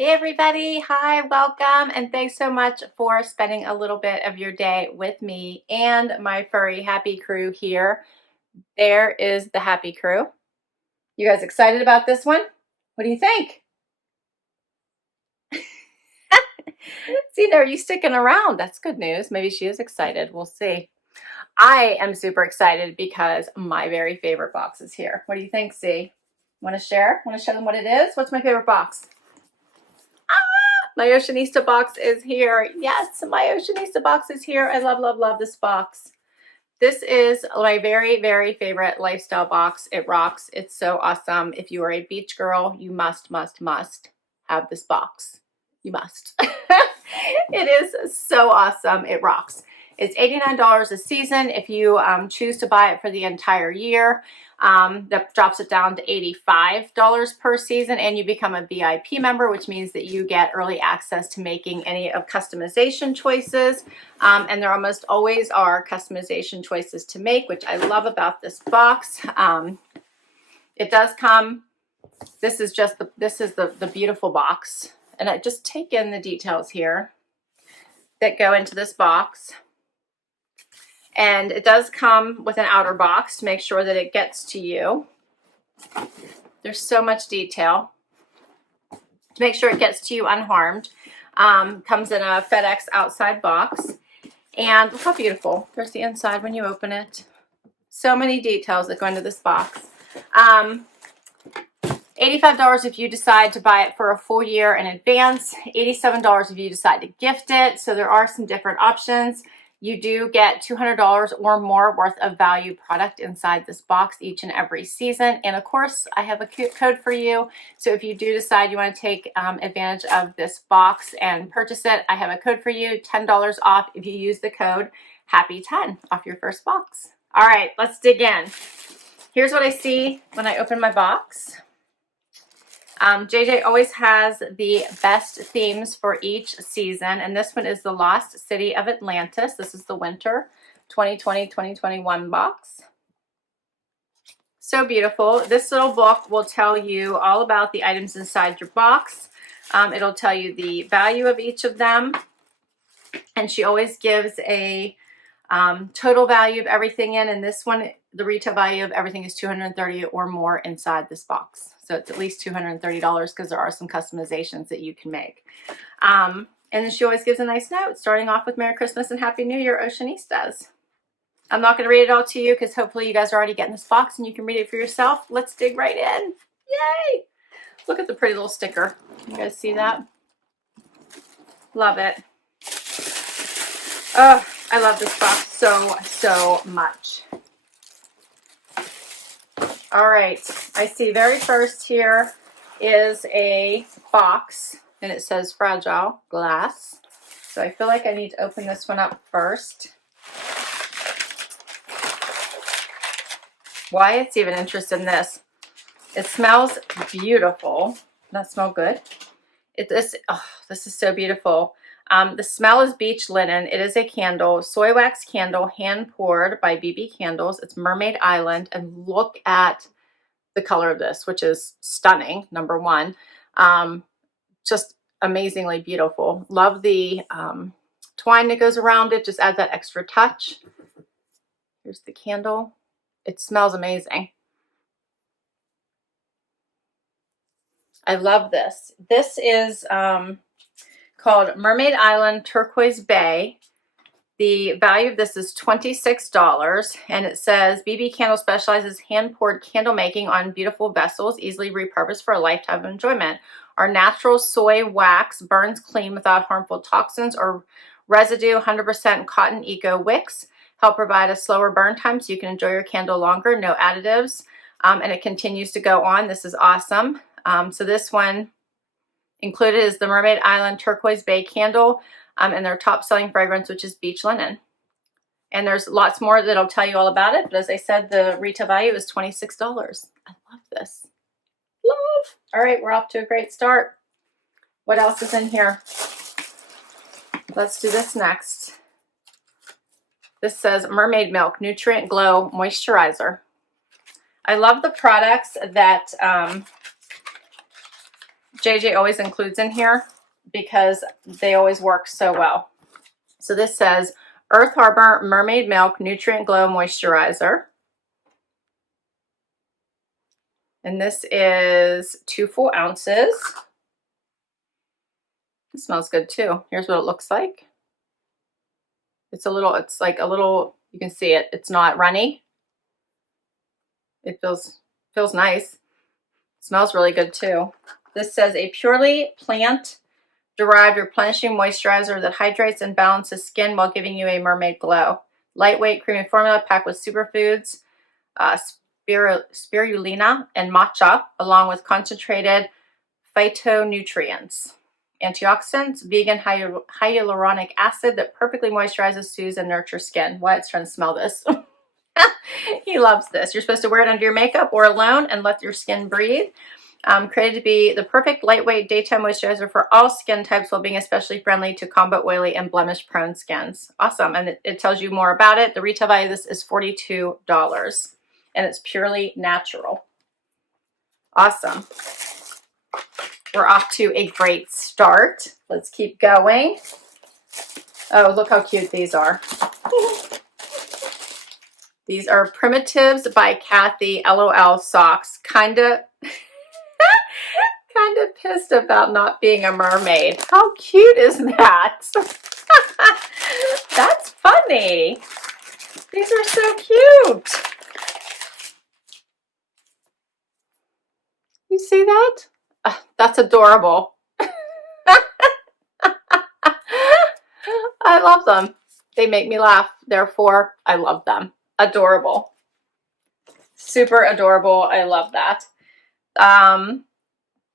Hey everybody, hi, welcome, and thanks so much for spending a little bit of your day with me and my furry happy crew here. There is the happy crew. You guys excited about this one? What do you think? See, there, you sticking around. That's good news. Maybe she is excited. We'll see. I am super excited because my very favorite box is here. What do you think, C? Want to share? Want to show them what it is? What's my favorite box? My Oceanista box is here. Yes, my Oceanista box is here. I love, love, love this box. This is my very, very favorite lifestyle box. It rocks. It's so awesome. If you are a beach girl, you must, must, must have this box. You must. It is so awesome. It rocks. It's $89 a season. If you choose to buy it for the entire year, that drops it down to $85 per season, and you become a VIP member, which means that you get early access to making any of customization choices. And there almost always are customization choices to make, which I love about this box. It does come, this is the beautiful box. And I just take in the details here that go into this box. And it does come with an outer box to make sure that it gets to you. There's so much detail to make sure it gets to you unharmed. Comes in a FedEx outside box. And look how beautiful. There's the inside when you open it. So many details that go into this box. $85 if you decide to buy it for a full year in advance. $87 if you decide to gift it. So there are some different options. You do get $200 or more worth of value product inside this box each and every season. And of course, I have a code for you. So if you do decide you want to take advantage of this box and purchase it, I have a code for you, $10 off if you use the code HAPPY10 off your first box. All right, let's dig in. Here's what I see when I open my box. JJ always has the best themes for each season, and this one is the Lost City of Atlantis. This is the Winter 2020-2021 box. So beautiful. This little book will tell you all about the items inside your box. It'll tell you the value of each of them, and she always gives a total value of everything in, and this one, the retail value of everything is $230 or more inside this box. So it's at least $230 because there are some customizations that you can make. And then she always gives a nice note starting off with Merry Christmas and Happy New Year, Oceanistas. I'm not going to read it all to you because hopefully you guys are already getting this box and you can read it for yourself. Let's dig right in. Yay! Look at the pretty little sticker. You guys see that? Love it. Oh, I love this box so much. All right, I see very first here is a box, and it says fragile glass. So I feel like I need to open this one up first. Wyatt's even interested in this. It smells beautiful. Does that smell good? This is so beautiful. The smell is beach linen. It is a candle, soy wax candle, hand poured by BB Candles. It's Mermaid Island, and look at the color of this, which is stunning. Number one, just amazingly beautiful. Love the twine that goes around it. Just adds that extra touch. Here's the candle. It smells amazing. I love this. This is called Mermaid Island Turquoise Bay. The value of this is $26, and it says BB Candle specializes hand-poured candle making on beautiful vessels, easily repurposed for a lifetime of enjoyment. Our natural soy wax burns clean without harmful toxins or residue. 100% cotton eco wicks help provide a slower burn time so you can enjoy your candle longer. No additives, and it continues to go on. This is awesome. So this one included is the Mermaid Island Turquoise Bay Candle, and their top selling fragrance, which is beach linen. And there's lots more that'll tell you all about it. But as I said, the retail value is $26. I love this. Love. All right, we're off to a great start. What else is in here? Let's do this next. This says Mermaid Milk Nutrient Glow Moisturizer. I love the products that JJ always includes in here because they always work so well. So this says Earth Harbor Mermaid Milk Nutrient Glow Moisturizer. And this is 2 full ounces. It smells good too. Here's what it looks like. It's like a little, you can see it. It's not runny. It feels nice. It smells really good too. This says a purely plant-derived replenishing moisturizer that hydrates and balances skin while giving you a mermaid glow. Lightweight, creamy formula packed with superfoods, spirulina and matcha, along with concentrated phytonutrients, antioxidants, vegan hyaluronic acid that perfectly moisturizes, soothes, and nurtures skin. Wyatt's trying to smell this. He loves this. You're supposed to wear it under your makeup or alone and let your skin breathe. Created to be the perfect lightweight daytime moisturizer for all skin types while being especially friendly to combo oily and blemish prone skins. Awesome. And it tells you more about it. The retail value of this is $42 and it's purely natural. Awesome. We're off to a great start. Let's keep going. Oh, look how cute these are. These are Primitives by Kathy LOL socks. Kinda pissed about not being a mermaid. How cute is that? That's funny. These are so cute. You see that? That's adorable. I love them. They make me laugh. Therefore, I love them. Adorable. Super adorable. I love that.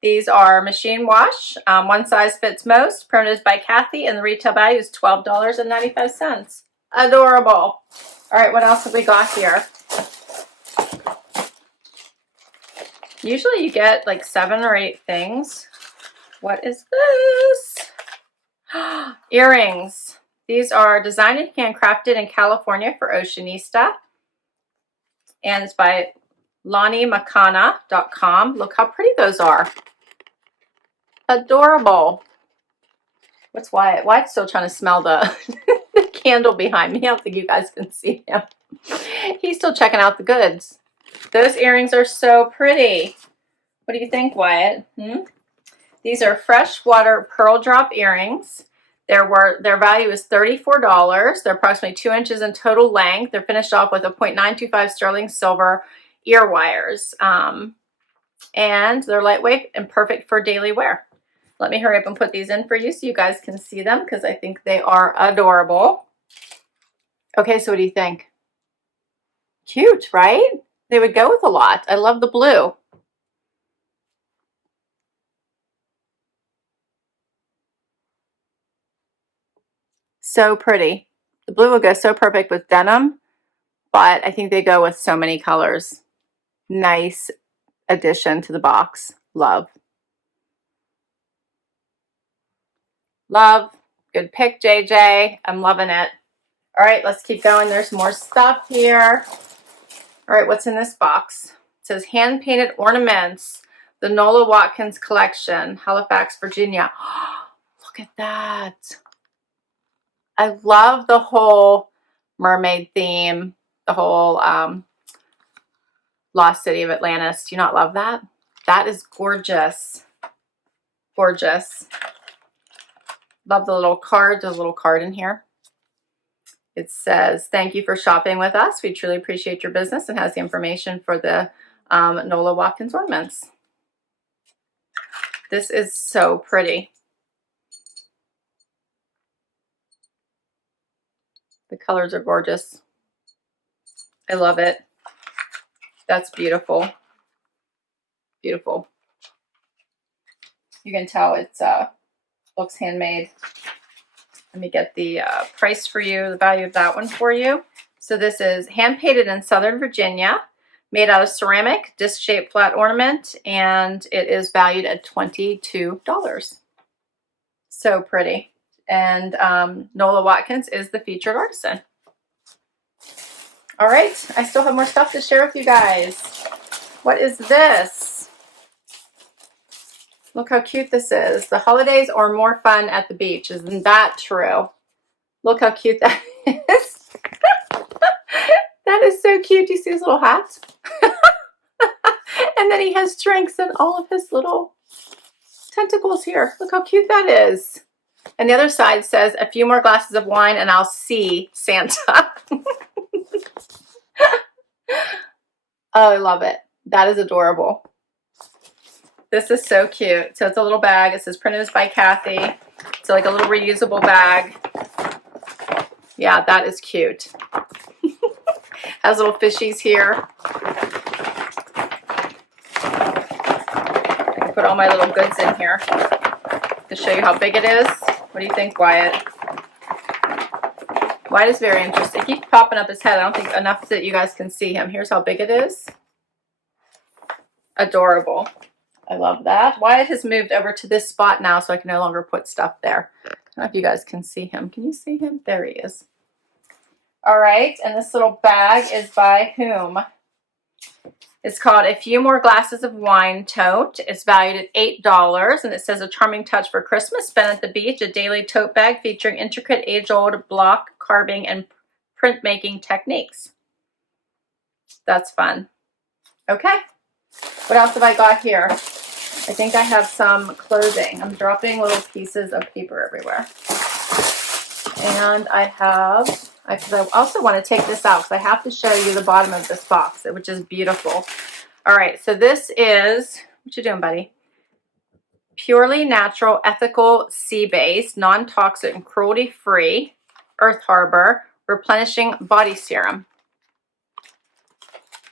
These are machine wash. One size fits most. Primitives by Kathy, and the retail value is $12.95. Adorable. All right, what else have we got here? Usually you get like 7 or 8 things. What is this? Earrings. These are designed and handcrafted in California for Oceanista. And it's by LonnieMcCana.com. Look how pretty those are. Adorable. What's Wyatt? Wyatt's still trying to smell the, the candle behind me. I don't think you guys can see him. He's still checking out the goods. Those earrings are so pretty. What do you think, Wyatt? These are freshwater pearl drop earrings. Their value is $34. They're approximately 2 inches in total length. They're finished off with a 0.925 sterling silver ear wires. And they're lightweight and perfect for daily wear. Let me hurry up and put these in for you so you guys can see them because I think they are adorable. Okay, so what do you think? Cute, right? They would go with a lot. I love the blue. So pretty. The blue would go so perfect with denim, but I think they go with so many colors. Nice addition to the box. Love. Love. Good pick, JJ. I'm loving it. All right, let's keep going. There's more stuff here. All right, what's in this box? It says hand-painted ornaments. The Nola Watkins collection, Halifax, Virginia. Look at that. I love the whole mermaid theme, the whole Lost City of Atlantis. Do you not love that? That is gorgeous. Gorgeous. Love the little card. There's a little card in here. It says, thank you for shopping with us. We truly appreciate your business, and has the information for the Nola Watkins ornaments. This is so pretty. The colors are gorgeous. I love it. That's beautiful. Beautiful. You can tell it's looks handmade. Let me get the price for you, the value of that one for you. So this is hand painted in Southern Virginia, made out of ceramic, disc-shaped flat ornament, and it is valued at $22. So pretty. And Nola Watkins is the featured artisan. All right, I still have more stuff to share with you guys. What is this? Look how cute this is. The holidays are more fun at the beach. Isn't that true? Look how cute that is. That is so cute. Do you see his little hat? And then he has drinks and all of his little tentacles here. Look how cute that is. And the other side says, a few more glasses of wine and I'll see Santa. Oh, I love it. That is adorable. This is so cute. So it's a little bag. It says printed by Kathy. So like a little reusable bag. Yeah, that is cute. Has little fishies here. I can put all my little goods in here to show you how big it is. What do you think, Wyatt? Wyatt is very interested. He keeps popping up his head. I don't think enough that you guys can see him. Here's how big it is. Adorable. I love that. Wyatt has moved over to this spot now, so I can no longer put stuff there. I don't know if you guys can see him. Can you see him? There he is. All right, and this little bag is by whom? It's called A Few More Glasses of Wine Tote. It's valued at $8, and it says a charming touch for Christmas spent at the beach, a daily tote bag featuring intricate age-old block carving and printmaking techniques. That's fun. Okay, what else have I got here? I think I have some clothing. I'm dropping little pieces of paper everywhere. And I have, because I also want to take this out because I have to show you the bottom of this box, which is beautiful. All right, so this is, what you doing, buddy? Purely natural, ethical, sea-based, non-toxic, and cruelty-free Earth Harbor Replenishing Body Serum.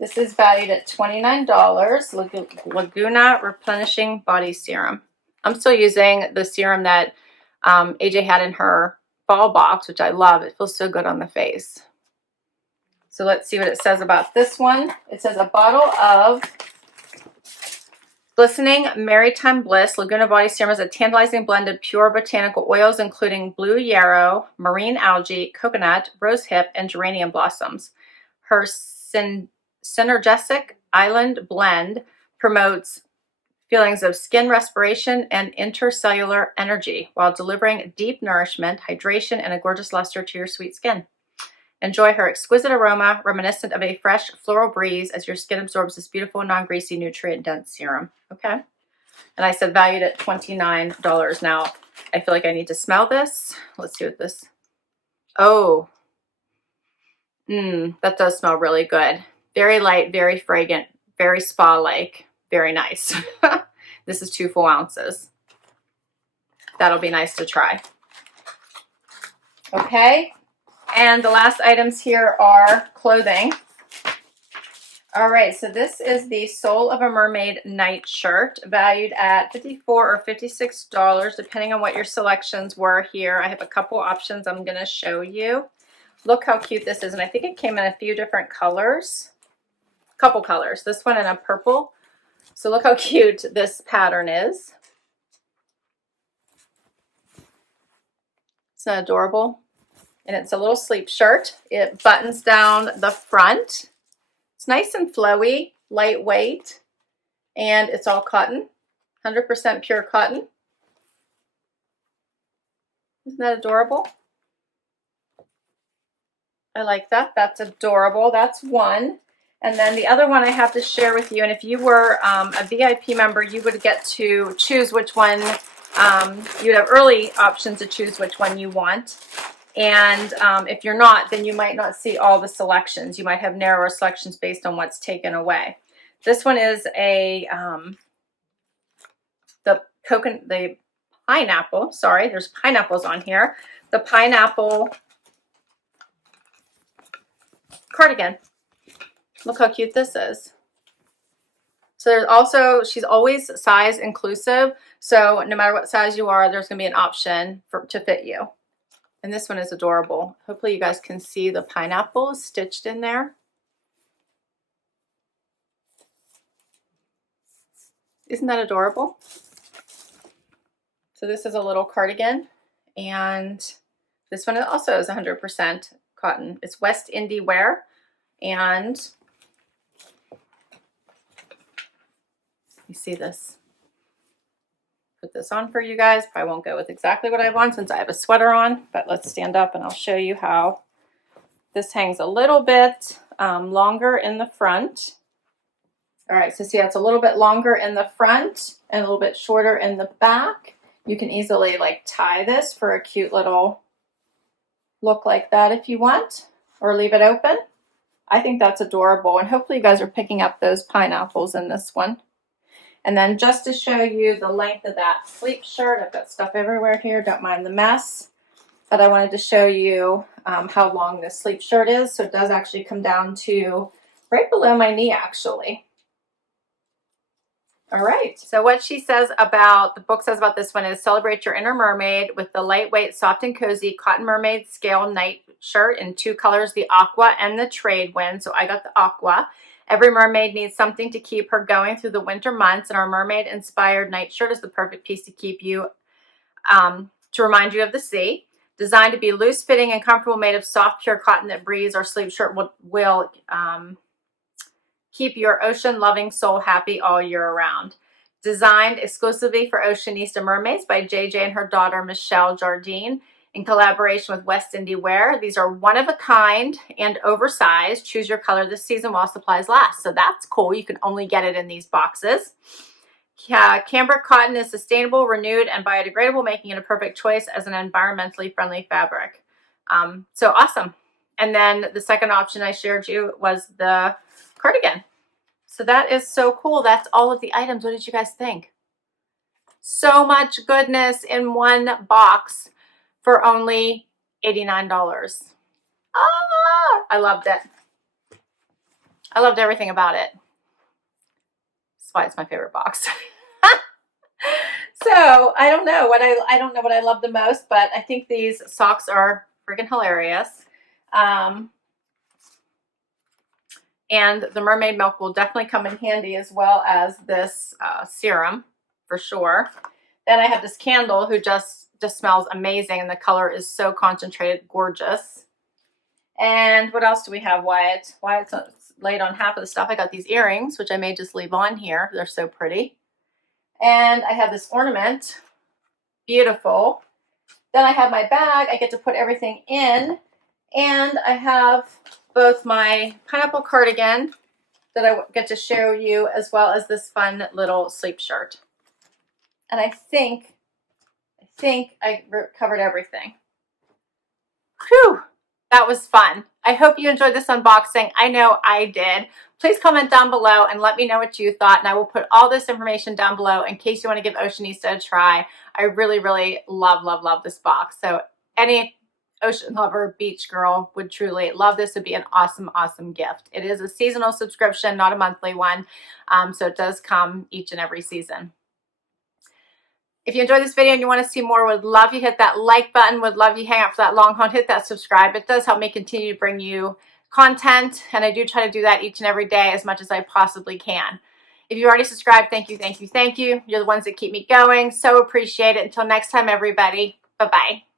This is valued at $29. Laguna Replenishing Body Serum. I'm still using the serum that AJ had in her fall box, which I love. It feels so good on the face. So let's see what it says about this one. It says a bottle of Glistening Maritime Bliss Laguna Body Serum is a tantalizing blend of pure botanical oils, including blue yarrow, marine algae, coconut, rosehip, and geranium blossoms. Her synergistic island blend promotes feelings of skin respiration and intercellular energy while delivering deep nourishment, hydration, and a gorgeous luster to your sweet skin. Enjoy her exquisite aroma, reminiscent of a fresh floral breeze as your skin absorbs this beautiful, non-greasy, nutrient-dense serum. Okay. And I said valued at $29. Now, I feel like I need to smell this. Let's see what this... Oh. That does smell really good. Very light, very fragrant, very spa-like. Very nice. This is 2 full ounces. That'll be nice to try. Okay. And the last items here are clothing. All right, so this is the Soul of a Mermaid night shirt, valued at $54 or $56, depending on what your selections were here. I have a couple options I'm going to show you. Look how cute this is, and I think it came in a few different colors. Couple colors. This one in a purple. So look how cute this pattern is. Isn't that adorable? And it's a little sleep shirt. It buttons down the front. It's nice and flowy, lightweight, and it's all cotton, 100% pure cotton. Isn't that adorable? I like that. That's adorable. That's one. And then the other one I have to share with you, and if you were a VIP member, you would get to choose which one, you'd have early options to choose which one you want. And if you're not, then you might not see all the selections. You might have narrower selections based on what's taken away. This one is a, the pineapple, sorry, there's pineapples on here. The pineapple cardigan. Look how cute this is. So there's also, she's always size inclusive. So no matter what size you are, there's going to be an option to fit you. And this one is adorable. Hopefully you guys can see the pineapple stitched in there. Isn't that adorable? So this is a little cardigan, and this one also is 100% cotton. It's West Indie wear, and you see this. put this on for you guys. Probably won't go with exactly what I want since I have a sweater on, but let's stand up and I'll show you how this hangs a little bit longer in the front. All right, so see, it's a little bit longer in the front and a little bit shorter in the back. You can easily like tie this for a cute little look like that if you want, or leave it open. I think that's adorable, and hopefully you guys are picking up those pineapples in this one. And then just to show you the length of that sleep shirt, I've got stuff everywhere here, don't mind the mess, but I wanted to show you how long this sleep shirt is. So it does actually come down to right below my knee actually. All right, so what she says about, the book says about this one is celebrate your inner mermaid with the lightweight, soft and cozy cotton mermaid scale night shirt in 2 colors, the aqua and the trade wind. So I got the aqua. Every mermaid needs something to keep her going through the winter months, and our mermaid inspired night shirt is the perfect piece to keep you, to remind you of the sea. Designed to be loose fitting and comfortable, made of soft, pure cotton that breathes, our sleep shirt will keep your ocean-loving soul happy all year around. Designed exclusively for Oceanista mermaids by JJ and her daughter Michelle Jardine in collaboration with West Indie Wear. These are one of a kind and oversized. Choose your color this season while supplies last. So that's cool. You can only get it in these boxes. Cambric cotton is sustainable, renewed, and biodegradable, making it a perfect choice as an environmentally friendly fabric. So awesome. And then the second option I shared you was the cardigan. So that is so cool. That's all of the items. What did you guys think? So much goodness in one box for only $89. Ah, I loved it. I loved everything about it. That's why it's my favorite box. So I don't know what I love the most, but I think these socks are freaking hilarious. And the mermaid milk will definitely come in handy, as well as this serum for sure. Then I have this candle who just smells amazing, and the color is so concentrated, gorgeous. And what else do we have, Wyatt? Wyatt's laid on half of the stuff. I got these earrings, which I may just leave on here. They're so pretty. And I have this ornament, beautiful. Then I have my bag. I get to put everything in, and I have both my pineapple cardigan that I get to show you, as well as this fun little sleep shirt. And I think I covered everything. Whew, that was fun. I hope you enjoyed this unboxing. I know I did. Please comment down below and let me know what you thought, and I will put all this information down below in case you want to give Oceanista a try. I really, really love this box. So any ocean lover, beach girl would truly love this. Would be an awesome gift. It is a seasonal subscription, not a monthly one. So it does come each and every season. If you enjoyed this video and you want to see more, would love you hit that like button, would love you hang out for that long haul, hit that subscribe. It does help me continue to bring you content, and I do try to do that each and every day as much as I possibly can. If you already subscribed, thank you. You're the ones that keep me going. So appreciate it. Until next time, everybody. Bye-bye.